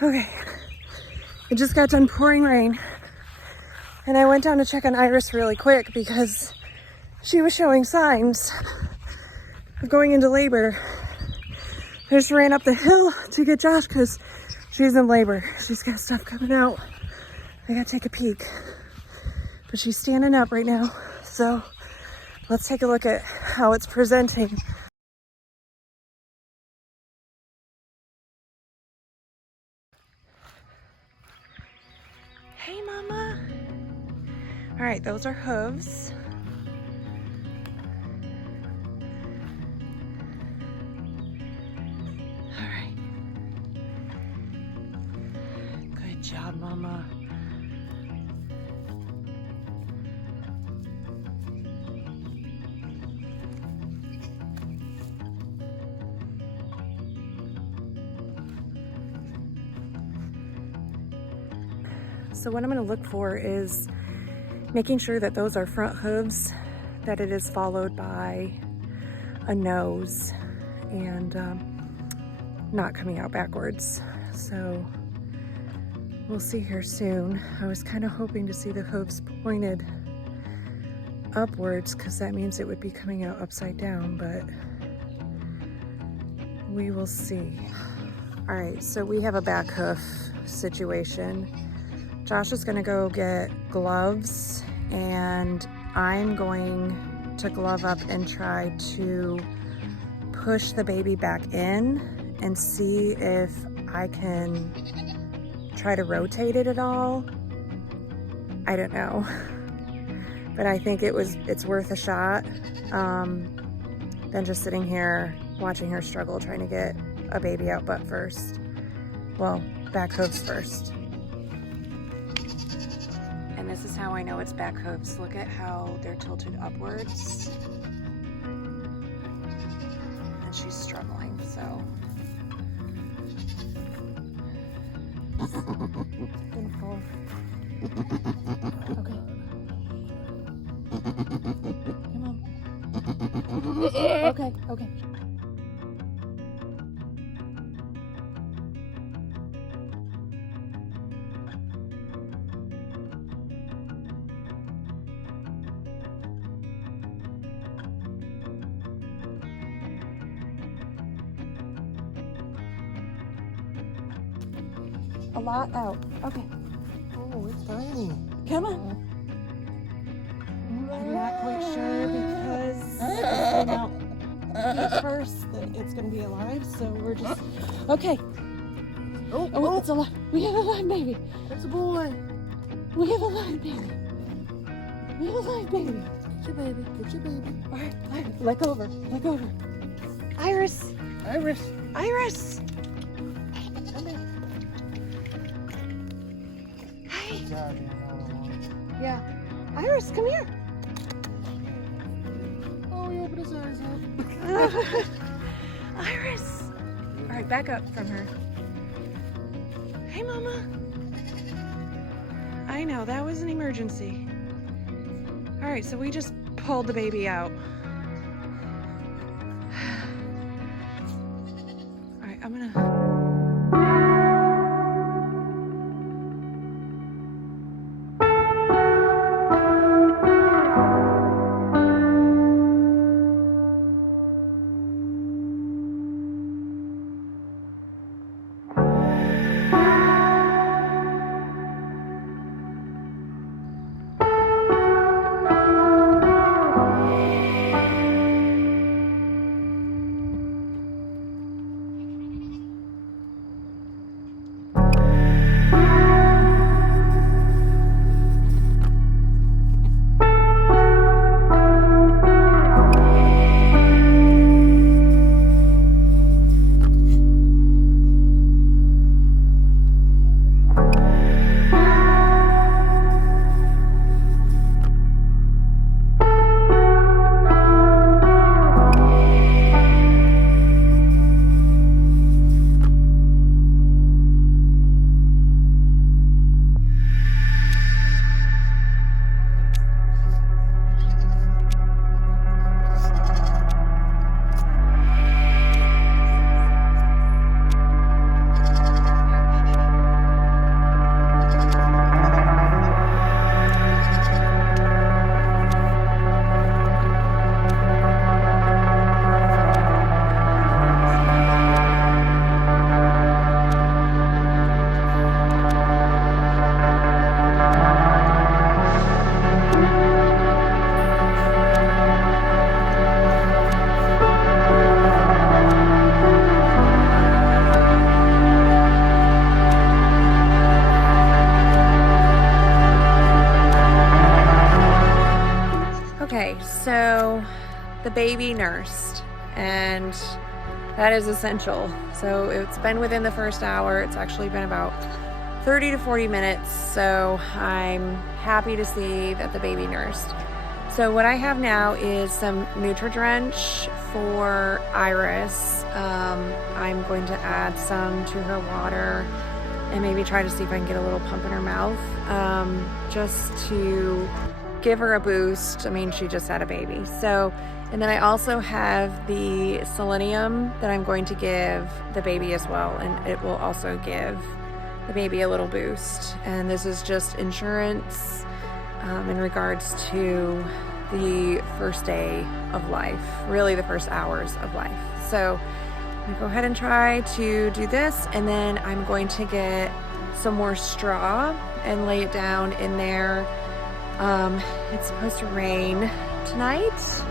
Okay, it just got done pouring rain, and I went down to check on Iris really quick because she was showing signs of going into labor. I just ran up the hill to get Josh because she's in labor. She's got stuff coming out. I gotta take a peek. But she's standing up right now. So let's take a look at how it's presenting. Hey, Mama. All right, those are hooves. All right. Good job, Mama. So what I'm going to look for is making sure that those are front hooves, that it is followed by a nose, and not coming out backwards. So we'll see here soon. I was kind of hoping to see the hooves pointed upwards because that means it would be coming out upside down, but we will see. All right, so we have a back hoof situation. Josh is gonna go get gloves, and I'm going to glove up and try to push the baby back in and see if I can try to rotate it at all. I don't know, but I think it's worth a shot than just sitting here watching her struggle trying to get a baby out butt first. Well, back hooves first. And this is how I know it's back hooves. Look at how they're tilted upwards. And she's struggling, so. Gonna pull. Okay. Come on. Okay, okay. A lot out. Okay. Oh, it's tiny. Come on. I'm not quite sure because if it came out feet first, then it's going to be alive. So we're just... Okay. Oh, it's alive. We have a live baby. It's a boy. We have a live baby. We have a live baby. Get your baby. Get your baby. All right. Leg over. Leg over. Iris. Iris. Iris. Come here. Hi. Good job, man. Yeah. Iris, come here. Oh, he opened his eyes up. Iris. All right, back up from her. Hey, Mama. I know, that was an emergency. All right, so we just pulled the baby out. All right, I'm gonna... baby nursed, and that is essential. So it's been within the first hour. It's actually been about 30 to 40 minutes. So I'm happy to see that the baby nursed. So what I have now is some Nutri-Drench for Iris. I'm going to add some to her water and maybe try to see if I can get a little pump in her mouth, just to give her a boost. I mean, she just had a baby. So, and then I also have the selenium that I'm going to give the baby as well, and it will also give the baby a little boost. And this is just insurance in regards to the first day of life, really the first hours of life. So I'm gonna go ahead and try to do this, and then I'm going to get some more straw and lay it down in there. It's supposed to rain tonight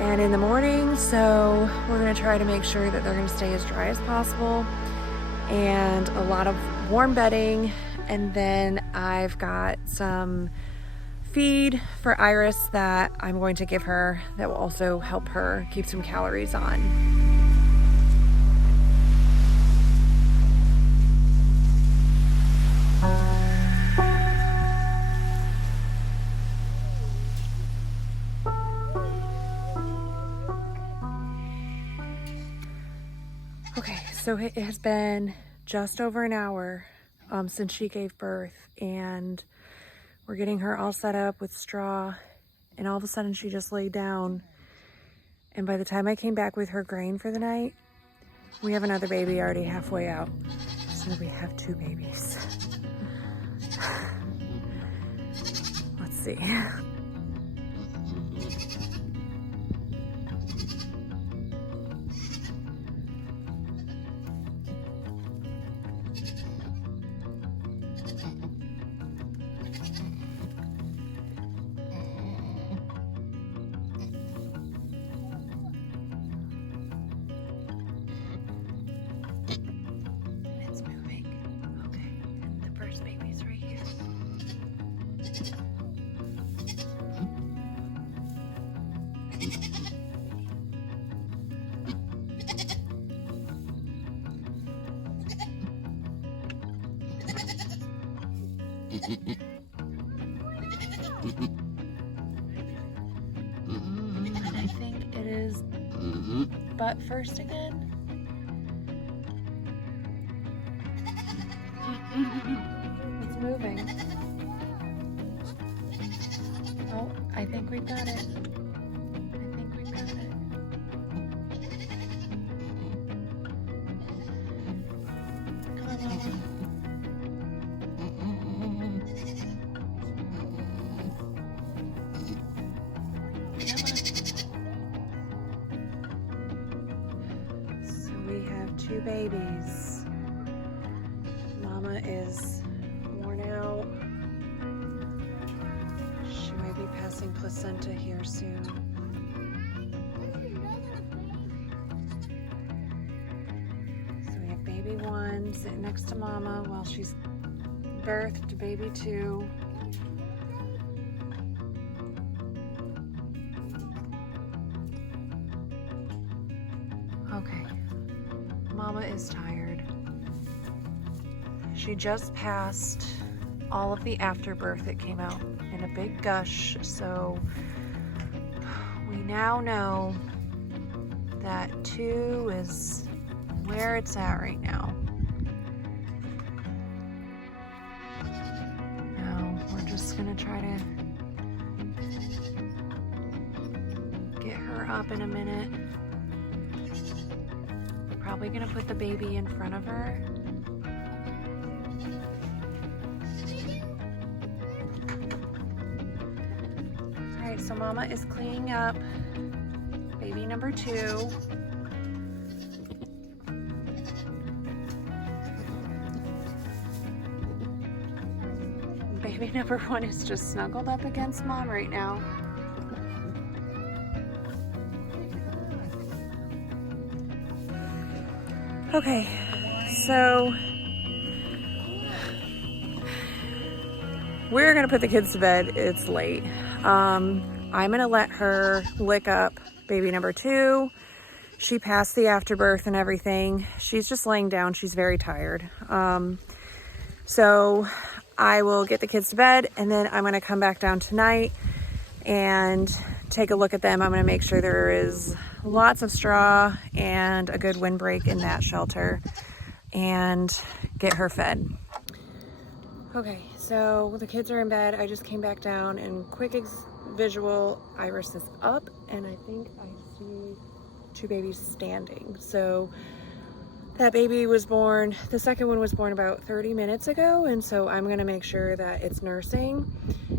and in the morning, so we're gonna try to make sure that they're gonna stay as dry as possible, and a lot of warm bedding. And then I've got some feed for Iris that I'm going to give her that will also help her keep some calories on. Okay, so it has been just over an hour since she gave birth, and we're getting her all set up with straw, and all of a sudden she just laid down. And by the time I came back with her grain for the night, we have another baby already halfway out. So we have 2 babies. Let's see. And I think it is butt first again. It's moving. Oh, I think we've got it. I think we've got it. Come on, Mama. So we have 2 babies. Mama is worn out. She might be passing placenta here soon. So we have baby 1 sitting next to Mama while she's birthed baby 2. Okay, Mama is tired. She just passed all of the afterbirth that came out in a big gush, so we now know that 2 is where it's at right now. Now we're just gonna try to get her up in a minute. Probably gonna put the baby in front of her. All right, so Mama is cleaning up baby number 2. Baby number 1 is just snuggled up against Mom right now. Okay, so we're gonna put the kids to bed. It's late. I'm gonna let her lick up baby number 2. She passed the afterbirth and everything. She's just laying down. She's very tired. So I will get the kids to bed, and then I'm gonna come back down tonight and take a look at them. I'm gonna make sure there is lots of straw and a good windbreak in that shelter and get her fed. Okay, so the kids are in bed. I just came back down, and quick visual, Iris is up, and I think I see 2 babies standing. So that baby was born, the second one was born about 30 minutes ago, and so I'm gonna make sure that it's nursing.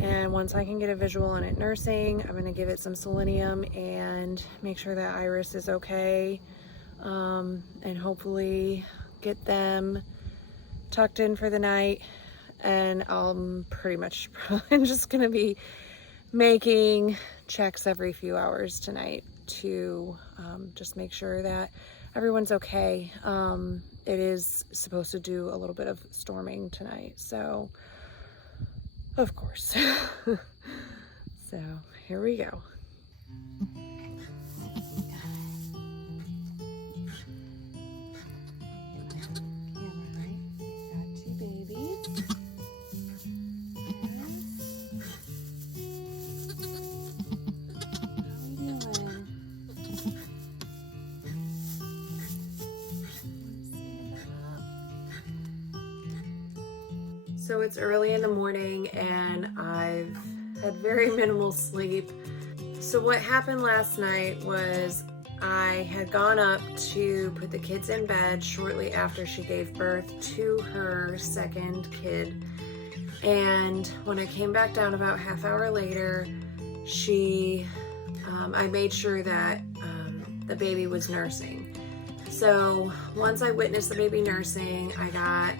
And once I can get a visual on it nursing, I'm gonna give it some selenium and make sure that Iris is okay, and hopefully get them tucked in for the night. And I'm pretty much probably just gonna be making checks every few hours tonight to just make sure that everyone's okay. It is supposed to do a little bit of storming tonight, so of course. So here we go. So it's early in the morning and I've had very minimal sleep. So what happened last night was I had gone up to put the kids in bed shortly after she gave birth to her second kid. And when I came back down about half hour later, I made sure that the baby was nursing. So once I witnessed the baby nursing, I got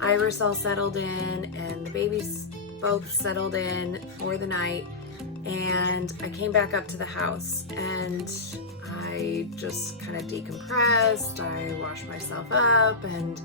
Iris all settled in and the babies both settled in for the night, and I came back up to the house and I just kind of decompressed. I washed myself up, and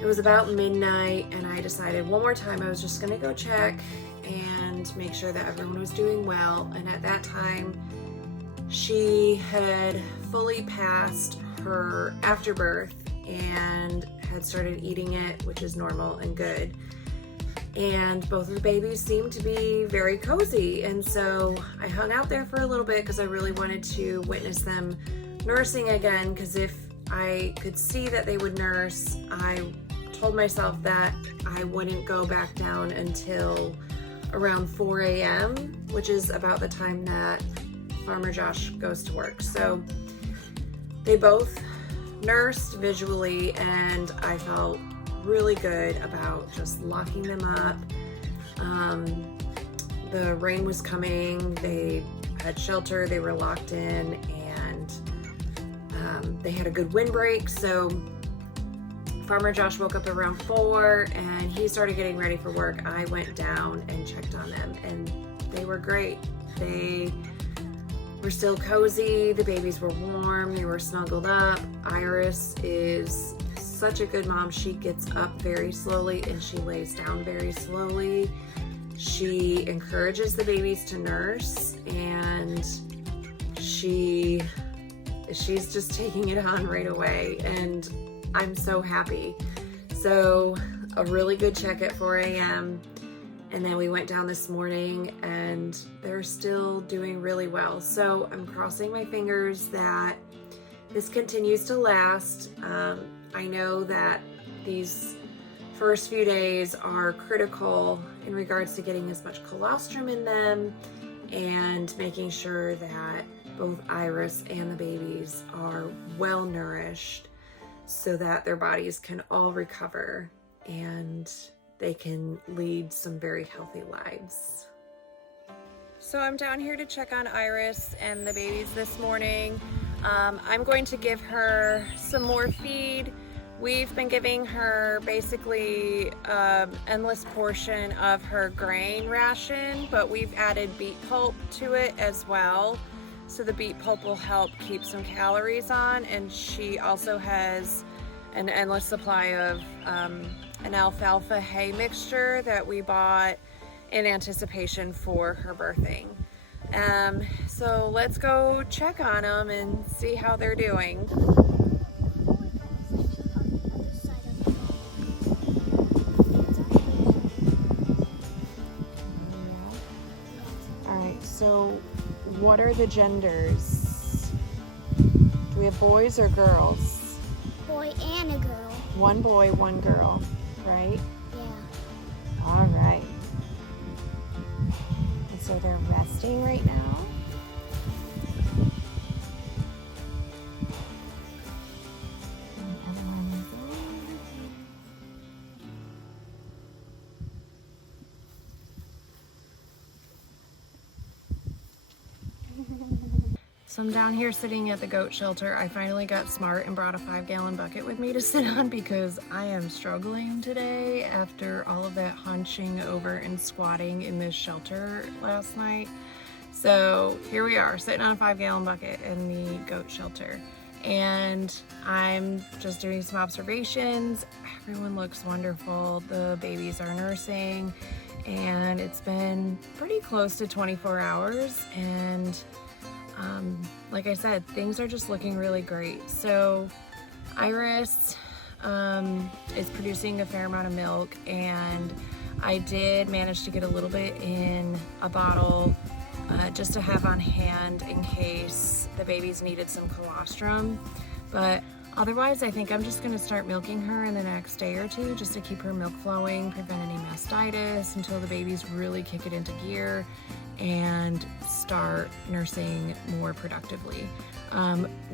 it was about midnight, and I decided one more time I was just gonna go check and make sure that everyone was doing well. And at that time she had fully passed her afterbirth and had started eating it, which is normal and good. And both of the babies seemed to be very cozy. And so I hung out there for a little bit because I really wanted to witness them nursing again, because if I could see that they would nurse, I told myself that I wouldn't go back down until around 4 a.m., which is about the time that Farmer Josh goes to work. So they both nursed visually, and I felt really good about just locking them up. The rain was coming, they had shelter, they were locked in, and they had a good windbreak. So Farmer Josh woke up around 4 and he started getting ready for work. I went down and checked on them, and they were great. They were still cozy, the babies were warm, they were snuggled up. Iris is such a good mom. She gets up very slowly and she lays down very slowly. She encourages the babies to nurse, and she's just taking it on right away, and I'm so happy. So a really good check at 4 a.m. and then we went down this morning and they're still doing really well. So I'm crossing my fingers that this continues to last. I know that these first few days are critical in regards to getting as much colostrum in them and making sure that both Iris and the babies are well nourished so that their bodies can all recover and they can lead some very healthy lives. So I'm down here to check on Iris and the babies this morning. I'm going to give her some more feed. We've been giving her basically endless portion of her grain ration, but we've added beet pulp to it as well. So the beet pulp will help keep some calories on, and she also has an endless supply of an alfalfa hay mixture that we bought in anticipation for her birthing. So let's go check on them and see how they're doing. Alright, so what are the genders? Do we have boys or girls? Boy and a girl. One boy, one girl, right? Yeah. Alright. And so they're resting right now. So I'm down here sitting at the goat shelter. I finally got smart and brought a 5-gallon bucket with me to sit on because I am struggling today after all of that hunching over and squatting in this shelter last night. So here we are sitting on a 5-gallon bucket in the goat shelter. And I'm just doing some observations. Everyone looks wonderful. The babies are nursing and it's been pretty close to 24 hours. And like I said, things are just looking really great. So Iris is producing a fair amount of milk, and I did manage to get a little bit in a bottle just to have on hand in case the babies needed some colostrum. But otherwise, I think I'm just going to start milking her in the next day or two just to keep her milk flowing, prevent any mastitis until the babies really kick it into gear and start nursing more productively.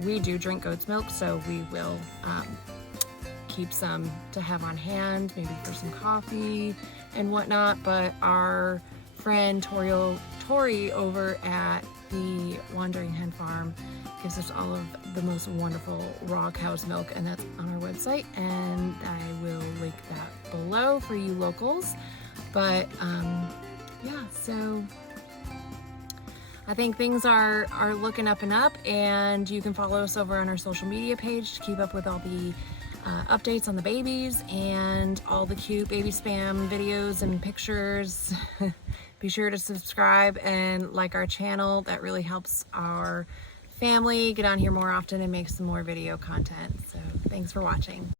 We do drink goat's milk, so we will keep some to have on hand, maybe for some coffee and whatnot. But our friend Tori over at the Wandering Hen Farm gives us all of the most wonderful raw cow's milk, and that's on our website, and I will link that below for you locals. But yeah, so I think things are looking up and up, and you can follow us over on our social media page to keep up with all the updates on the babies and all the cute baby spam videos and pictures. Be sure to subscribe and like our channel. That really helps our family get on here more often and make some more video content. So thanks for watching.